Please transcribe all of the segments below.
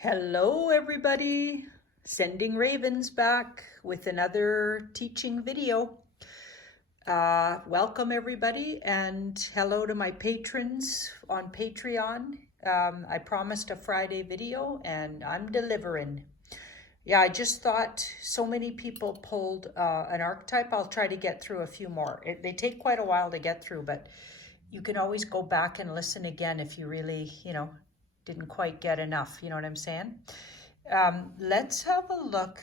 Hello everybody, sending ravens back with another teaching video. Welcome everybody, and hello to my patrons on Patreon. I promised a Friday video and I'm delivering. Yeah, I just thought so many people pulled an archetype. I'll try to get through a few more. They take quite a while to get through, but you can always go back and listen again if you really, didn't quite get enough. You know what I'm saying? Let's have a look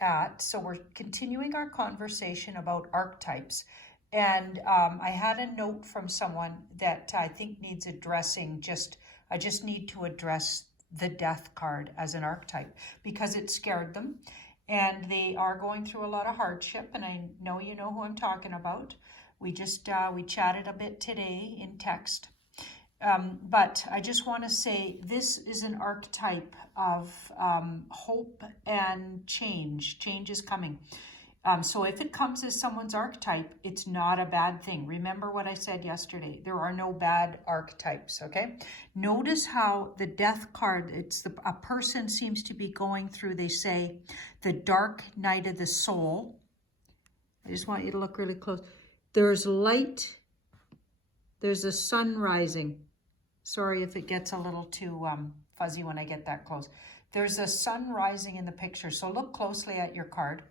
at, so we're continuing our conversation about archetypes. And I had a note from someone that I think needs addressing. I just need to address the death card as an archetype because it scared them. And they are going through a lot of hardship. And I know you know who I'm talking about. We chatted a bit today in text. But I just want to say this is an archetype of hope and change. Change is coming. So if it comes as someone's archetype, it's not a bad thing. Remember what I said yesterday. There are no bad archetypes, okay? Notice how the death card, a person seems to be going through, they say, the dark night of the soul. I just want you to look really close. There's light. There's a sun rising. Sorry if it gets a little too fuzzy when I get that close. There's a sun rising in the picture. So look closely at your card.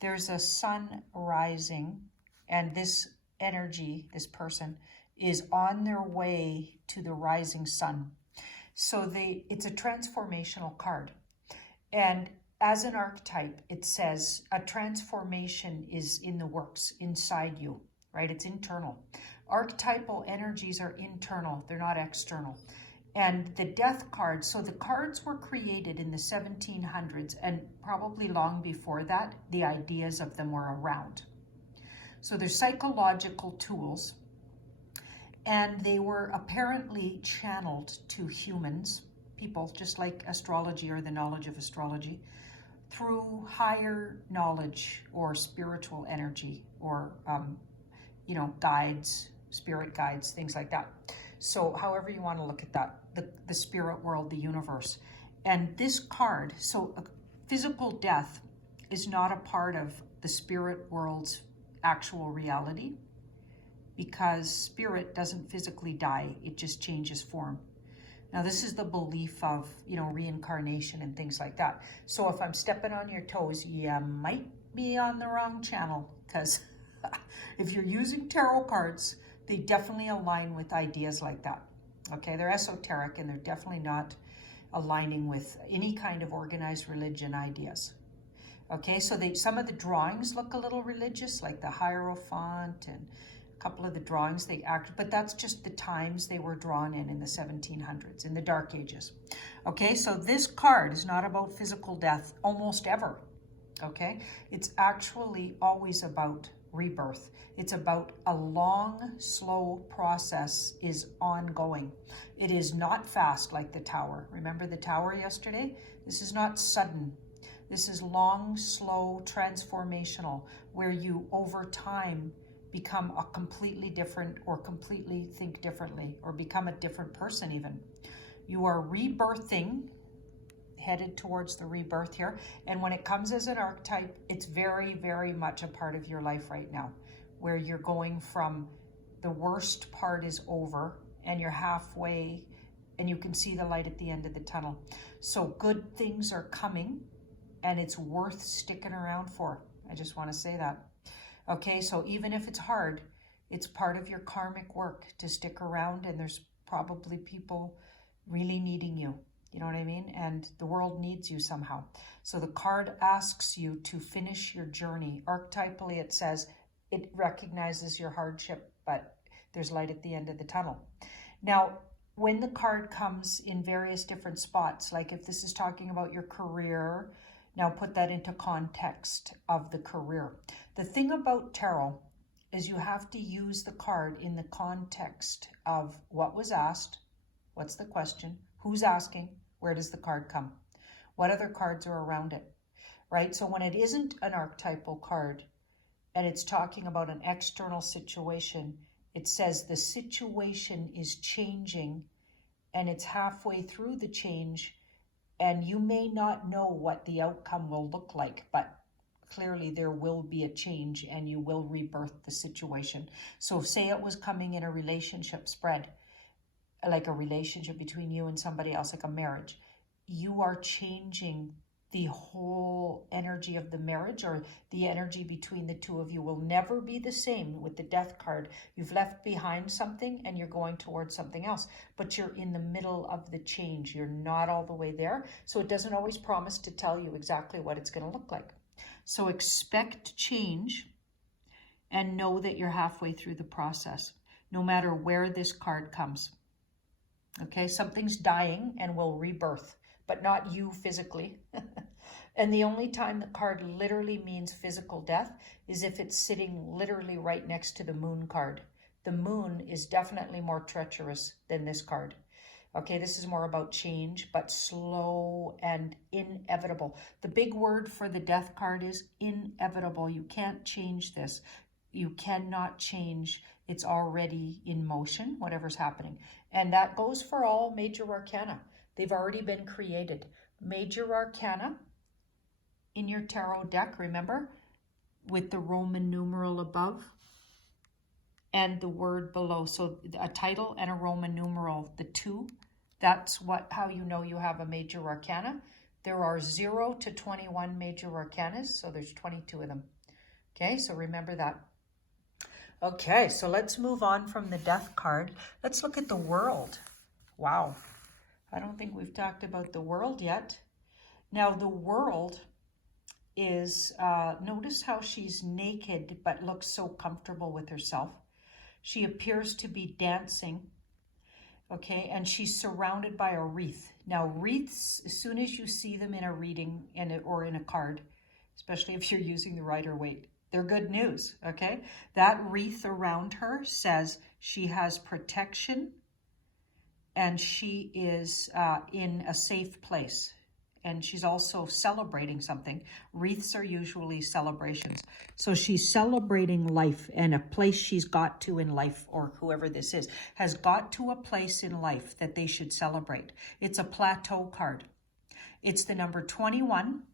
There's a sun rising, and this energy, this person, is on their way to the rising sun. So it's a transformational card. And as an archetype, it says a transformation is in the works inside you, right? It's internal. Archetypal energies are internal, they're not external. And the death card, so the cards were created in the 1700s, and probably long before that, the ideas of them were around. So they're psychological tools, and they were apparently channeled to humans, people, just like astrology or the knowledge of astrology, through higher knowledge or spiritual energy or, guides, spirit guides, things like that. So however you want to look at that, the spirit world, the universe. And this card, so physical death is not a part of the spirit world's actual reality because spirit doesn't physically die, it just changes form. Now this is the belief of, reincarnation and things like that. So if I'm stepping on your toes, you might be on the wrong channel because if you're using tarot cards, they definitely align with ideas like that. Okay, they're esoteric and they're definitely not aligning with any kind of organized religion ideas. Okay, so some of the drawings look a little religious, like the Hierophant and a couple of the drawings but that's just the times they were drawn in the 1700s, in the Dark Ages. Okay, so this card is not about physical death almost ever. Okay, it's actually always about rebirth. It's about a long, slow process is ongoing. It is not fast like the Tower. Remember the Tower yesterday? This is not sudden. This is long, slow, transformational, where you over time become a completely different or completely think differently or become a different person even. You are rebirthing, headed towards the rebirth here. And when it comes as an archetype, it's very, very much a part of your life right now, where you're going from the worst part is over and you're halfway and you can see the light at the end of the tunnel. So good things are coming and it's worth sticking around for. I just want to say that. Okay, so even if it's hard, it's part of your karmic work to stick around, and there's probably people really needing you. You know what I mean? And the world needs you somehow. So the card asks you to finish your journey. Archetypally, it says it recognizes your hardship, but there's light at the end of the tunnel. Now, when the card comes in various different spots, like if this is talking about your career, now put that into context of the career. The thing about tarot is you have to use the card in the context of what was asked, what's the question, who's asking, where does the card come? What other cards are around it, right? So when it isn't an archetypal card and it's talking about an external situation, it says the situation is changing and it's halfway through the change And you may not know what the outcome will look like, but clearly there will be a change and you will rebirth the situation. So say it was coming in a relationship spread, like a relationship between you and somebody else, like a marriage. You are changing the whole energy of the marriage, or the energy between the two of you will never be the same. With the Death card, you've left behind something and you're going towards something else, but you're in the middle of the change. You're not all the way there. So it doesn't always promise to tell you exactly what it's going to look like. So expect change and know that you're halfway through the process, no matter where this card comes. Okay, something's dying and will rebirth, but not you physically. And the only time the card literally means physical death is if it's sitting literally right next to the moon card. The moon is definitely more treacherous than this card. Okay, this is more about change, but slow and inevitable. The big word for the Death card is inevitable. You can't change this. You cannot change. It's already in motion, whatever's happening. And that goes for all major arcana. They've already been created. Major arcana in your tarot deck, remember, with the Roman numeral above and the word below. So a title and a Roman numeral, the two, that's how you know you have a major arcana. There are 0 to 21 major arcanas, so there's 22 of them. Okay, so remember that. Okay, so let's move on from the Death card. Let's look at the World. Wow, I don't think we've talked about the World yet. Now, the World is, notice how she's naked but looks so comfortable with herself. She appears to be dancing, okay, and she's surrounded by a wreath. Now, wreaths, as soon as you see them in a reading or in a card, especially if you're using the Rider-Waite, they're good news, okay? That wreath around her says she has protection and she is in a safe place. And she's also celebrating something. Wreaths are usually celebrations. So she's celebrating life, and a place she's got to in life, or whoever this is, has got to a place in life that they should celebrate. It's a plateau card. It's the number 21.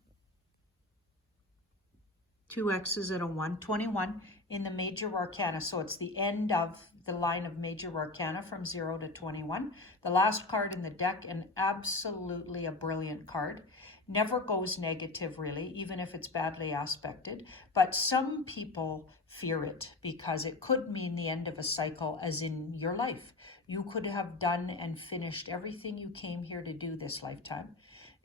2 X's and a 1. 21 in the major arcana. So it's the end of the line of major arcana from 0 to 21. The last card in the deck, and absolutely a brilliant card. Never goes negative, really, even if it's badly aspected. But some people fear it because it could mean the end of a cycle, as in your life. You could have done and finished everything you came here to do this lifetime.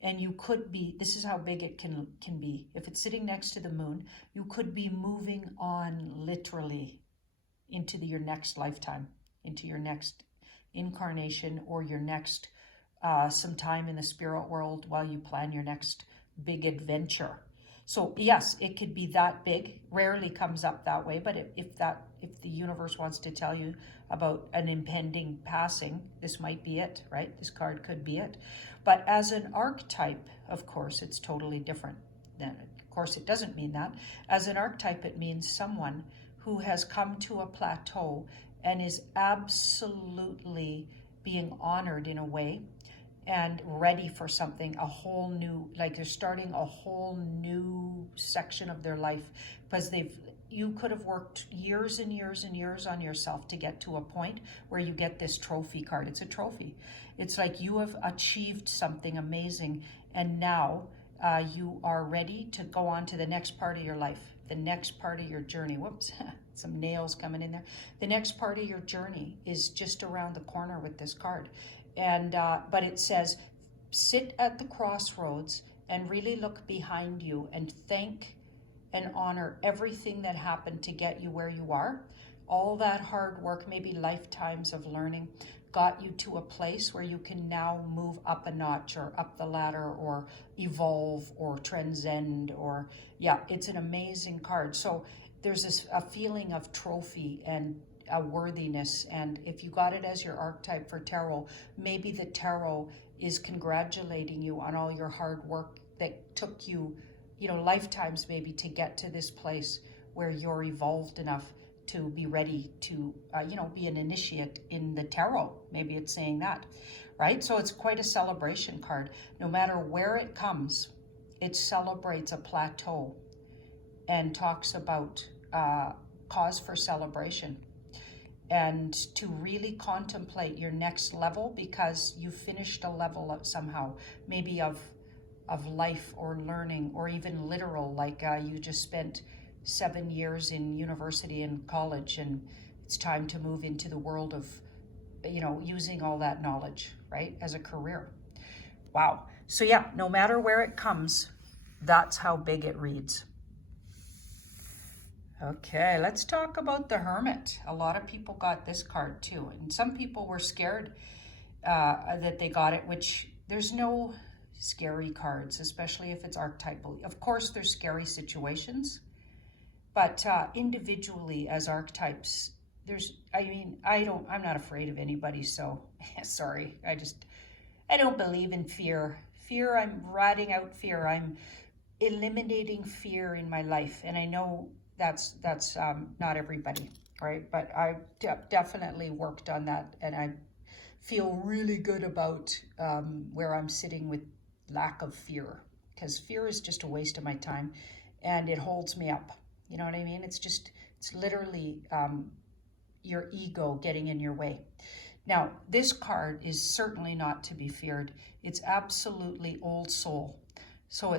And you could be, this is how big it can be. If it's sitting next to the moon, you could be moving on literally into your next lifetime, into your next incarnation, or your next some time in the spirit world while you plan your next big adventure. So yes, it could be that big. Rarely comes up that way, but if the universe wants to tell you about an impending passing, this might be it, right? This card could be it. But as an archetype, of course, it's totally different. Then, of course, it doesn't mean that. As an archetype, it means someone who has come to a plateau and is absolutely being honored in a way and ready for something, a whole new, like they're starting a whole new section of their life, because you could have worked years and years and years on yourself to get to a point where you get this trophy card. It's a trophy. It's like you have achieved something amazing, and now you are ready to go on to the next part of your life, the next part of your journey. Whoops, some nails coming in there. The next part of your journey is just around the corner with this card. And but it says, sit at the crossroads and really look behind you and thank and honor everything that happened to get you where you are. All that hard work, maybe lifetimes of learning, got you to a place where you can now move up a notch or up the ladder or evolve or transcend, or yeah, it's an amazing card. So there's a feeling of trophy and a worthiness, and if you got it as your archetype for tarot, maybe the tarot is congratulating you on all your hard work that took you, lifetimes maybe, to get to this place where you're evolved enough to be ready to, be an initiate in the tarot. Maybe it's saying that. right? So it's quite a celebration card. No matter where it comes, it celebrates a plateau and talks about cause for celebration, and to really contemplate your next level because you finished a level up somehow, maybe of life or learning, or even literal, like you just spent 7 years in university and college, and it's time to move into the world of, using all that knowledge, right, as a career. Wow. So yeah, no matter where it comes, that's how big it reads. Okay, let's talk about the Hermit. A lot of people got this card too, and some people were scared that they got it, which there's no scary cards, especially if it's archetypal. Of course, there's scary situations, but individually as archetypes, I'm not afraid of anybody, so sorry. I don't believe in fear. Fear, I'm ratting out fear. I'm eliminating fear in my life, and I know that's not everybody, right? But I definitely worked on that, and I feel really good about where I'm sitting with lack of fear, because fear is just a waste of my time, and it holds me up. You know what I mean? It's literally your ego getting in your way. Now, this card is certainly not to be feared. It's absolutely old soul. So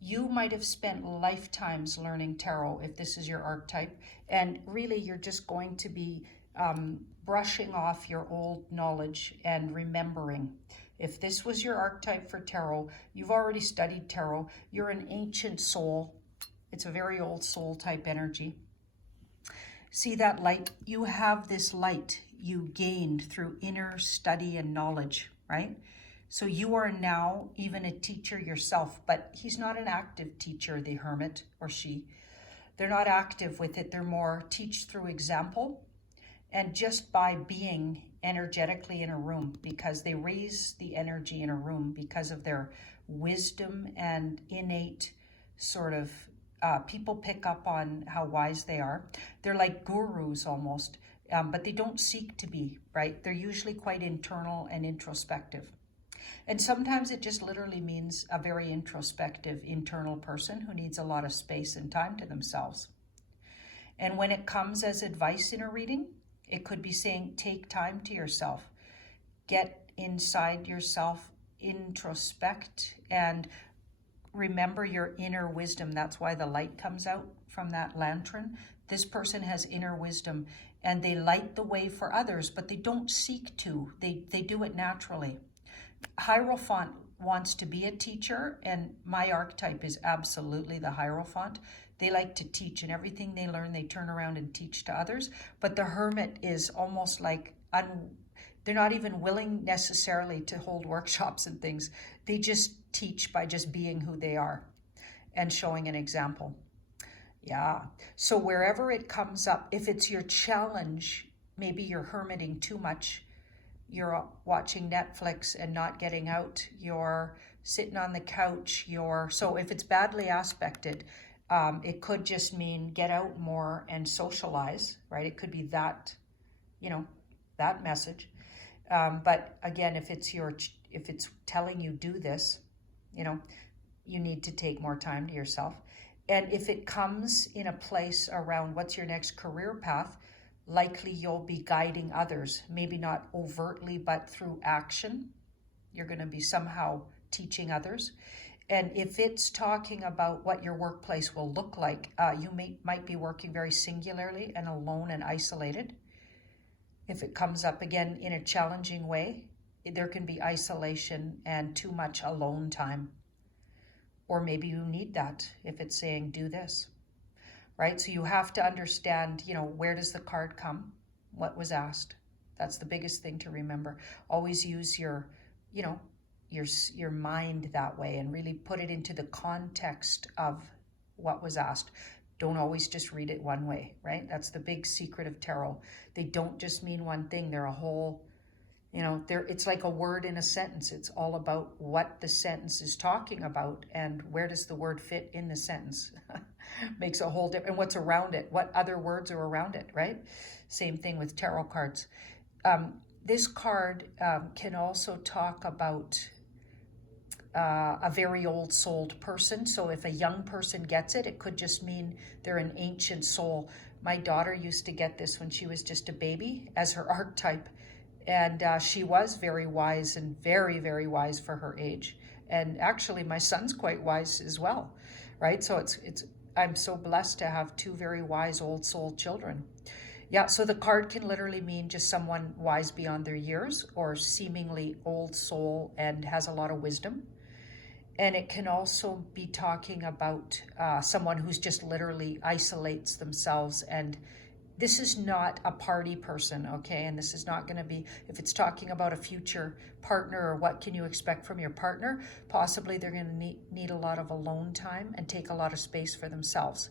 you might have spent lifetimes learning tarot if this is your archetype, and really you're just going to be brushing off your old knowledge and remembering. If this was your archetype for tarot, you've already studied tarot, you're an ancient soul. It's a very old soul type energy. See that light? You have this light you gained through inner study and knowledge, right? So you are now even a teacher yourself, but he's not an active teacher, the Hermit, or she. They're not active with it. They're more teach through example, and just by being energetically in a room, because they raise the energy in a room because of their wisdom and innate sort of, people pick up on how wise they are. They're like gurus almost, but they don't seek to be, right? They're usually quite internal and introspective. And sometimes it just literally means a very introspective, internal person who needs a lot of space and time to themselves. And when it comes as advice in a reading, it could be saying, take time to yourself, get inside yourself, introspect, and remember your inner wisdom. That's why the light comes out from that lantern. This person has inner wisdom, and they light the way for others, but they don't seek to. They do it naturally. Hierophant wants to be a teacher, and my archetype is absolutely the Hierophant. They like to teach, and everything they learn, they turn around and teach to others. But the Hermit is almost like, they're not even willing necessarily to hold workshops and things. They just teach by just being who they are and showing an example. Yeah. So wherever it comes up, if it's your challenge, maybe you're hermiting too much, you're watching Netflix and not getting out, you're sitting on the couch, so if it's badly aspected, it could just mean get out more and socialize, right? It could be that, that message. But again, if it's telling you do this, you need to take more time to yourself. And if it comes in a place around what's your next career path, likely you'll be guiding others, maybe not overtly, but through action. You're going to be somehow teaching others. And if it's talking about what your workplace will look like, you might be working very singularly and alone and isolated. If it comes up again in a challenging way, there can be isolation and too much alone time. Or maybe you need that if it's saying do this, right? So you have to understand, where does the card come? What was asked? That's the biggest thing to remember. Always use your mind that way and really put it into the context of what was asked. Don't always just read it one way, right? That's the big secret of tarot. They don't just mean one thing. They're a whole, it's like a word in a sentence. It's all about what the sentence is talking about and where does the word fit in the sentence. Makes a whole difference. And what's around it? What other words are around it, right? Same thing with tarot cards. this card can also talk about a very old souled person. So if a young person gets it, it could just mean they're an ancient soul. My daughter used to get this when she was just a baby as her archetype. And she was very wise and very, very wise for her age. And actually my son's quite wise as well, right? So I'm so blessed to have two very wise old soul children. Yeah, so the card can literally mean just someone wise beyond their years or seemingly old soul and has a lot of wisdom. And it can also be talking about someone who's just literally isolates themselves. And this is not a party person, okay? And this is not going to be, if it's talking about a future partner or what can you expect from your partner, possibly they're going to need a lot of alone time and take a lot of space for themselves.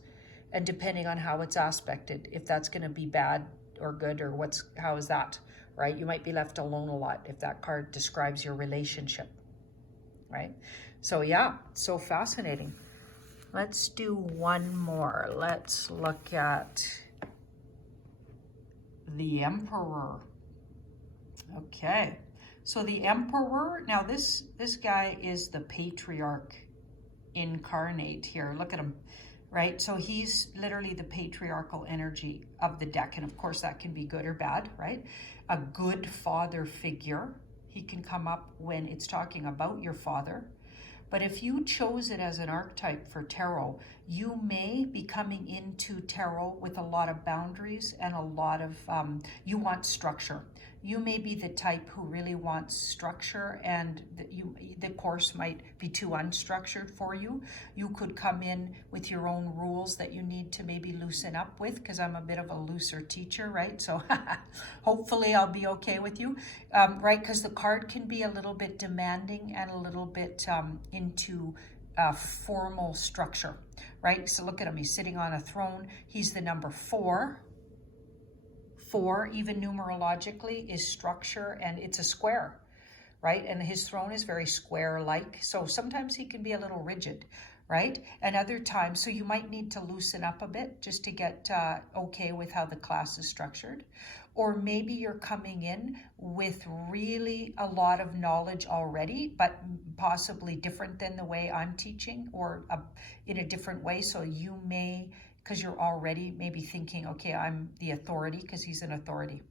And depending on how it's aspected, if that's going to be bad or good or how is that, right? You might be left alone a lot if that card describes your relationship, right? So yeah, so fascinating. Let's do one more. Let's look at the Emperor. Okay, so the Emperor, now this guy is the patriarch incarnate here. Look at him, right? So he's literally the patriarchal energy of the deck. And of course that can be good or bad, right? A good father figure. He can come up when it's talking about your father. But if you chose it as an archetype for tarot, you may be coming into tarot with a lot of boundaries and a lot of, you want structure. You may be the type who really wants structure, and the course might be too unstructured for you. You could come in with your own rules that you need to maybe loosen up with, because I'm a bit of a looser teacher, right? So hopefully I'll be okay with you, right? Because the card can be a little bit demanding and a little bit into formal structure, right? So look at him, he's sitting on a throne. He's the number 4. 4, even numerologically, is structure, and it's a square, right? And his throne is very square-like. So sometimes he can be a little rigid, right? And other times, so you might need to loosen up a bit just to get okay with how the class is structured. Or maybe you're coming in with really a lot of knowledge already, but possibly different than the way I'm teaching, or in a different way. So you may, because you're already maybe thinking, okay, I'm the authority, because he's an authority.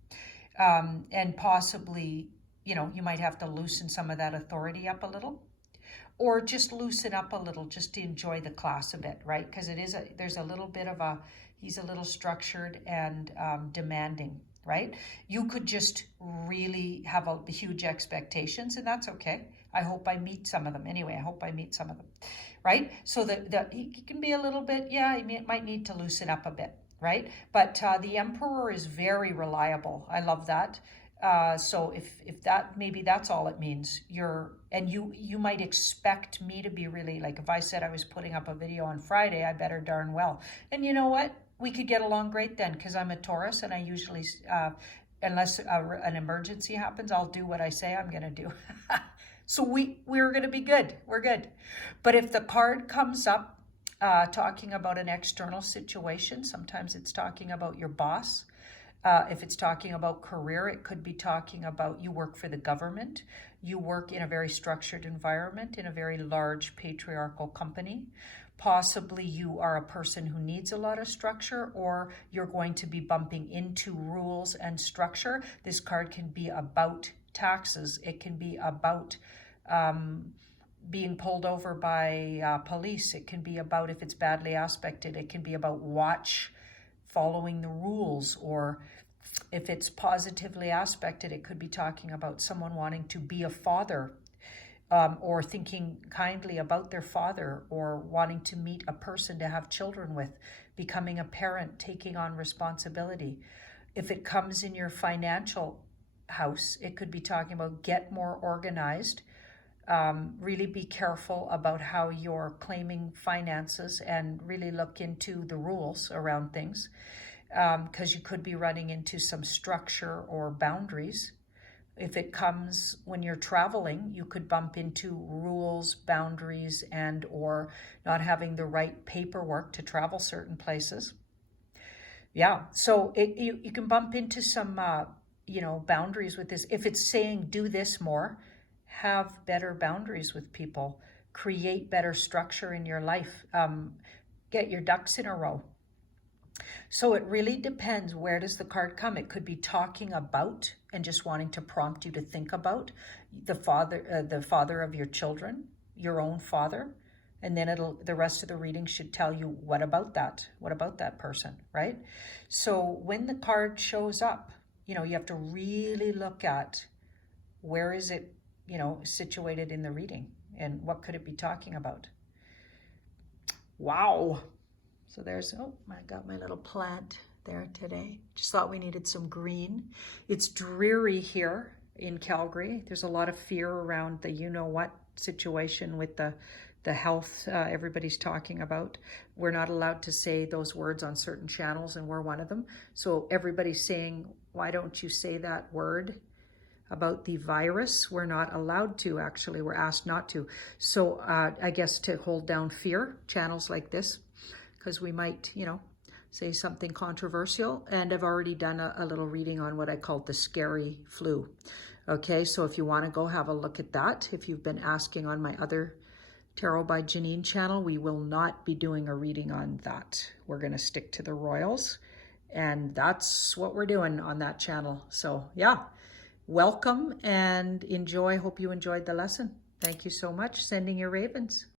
And possibly, you know, you might have to loosen some of that authority up a little, or just loosen up a little just to enjoy the class a bit, right? Because there's a little bit of he's a little structured and demanding, right? You could just really have huge expectations, and that's okay. I hope I meet some of them. Anyway, I hope I meet some of them, right? So that he can be a little bit, yeah, he might need to loosen up a bit, right? But the Emperor is very reliable. I love that. So if that, maybe that's all it means. You might expect me to be really, like if I said I was putting up a video on Friday, I better darn well. And you know what? We could get along great then, because I'm a Taurus, and I usually, unless an emergency happens, I'll do what I say I'm going to do. So we're going to be good. We're good. But if the card comes up talking about an external situation, sometimes it's talking about your boss. If it's talking about career, it could be talking about you work for the government. You work in a very structured environment, in a very large patriarchal company. Possibly you are a person who needs a lot of structure, or you're going to be bumping into rules and structure. This card can be about taxes. It can be about being pulled over by police. It can be about, if it's badly aspected, it can be about following the rules. Or if it's positively aspected, it could be talking about someone wanting to be a father, or thinking kindly about their father, or wanting to meet a person to have children with, becoming a parent, taking on responsibility. If it comes in your financial house, it could be talking about get more organized. Really be careful about how you're claiming finances, and really look into the rules around things, because you could be running into some structure or boundaries. If it comes when you're traveling, you could bump into rules, boundaries, and or not having the right paperwork to travel certain places. Yeah, so you can bump into some boundaries with this. If it's saying do this more, have better boundaries with people, create better structure in your life, get your ducks in a row. So it really depends. Where does the card come? It could be talking about and just wanting to prompt you to think about the father of your children, your own father. And then the rest of the reading should tell you, what about that person, right? So when the card shows up, you have to really look at where is it, situated in the reading, and what could it be talking about? Wow. So there's, I got my little plant there today. Just thought we needed some green. It's dreary here in Calgary. There's a lot of fear around the you-know-what situation with the health everybody's talking about. We're not allowed to say those words on certain channels, and we're one of them. So everybody's saying, why don't you say that word about the virus? We're not allowed to, actually. We're asked not to. So I guess to hold down fear, channels like this, because we might, say something controversial. And I've already done a little reading on what I called the scary flu. Okay, so if you want to go have a look at that, if you've been asking on my other Tarot by Janine channel, we will not be doing a reading on that. We're going to stick to the royals, and that's what we're doing on that channel. So yeah, welcome and enjoy. Hope you enjoyed the lesson. Thank you so much. Sending your ravens.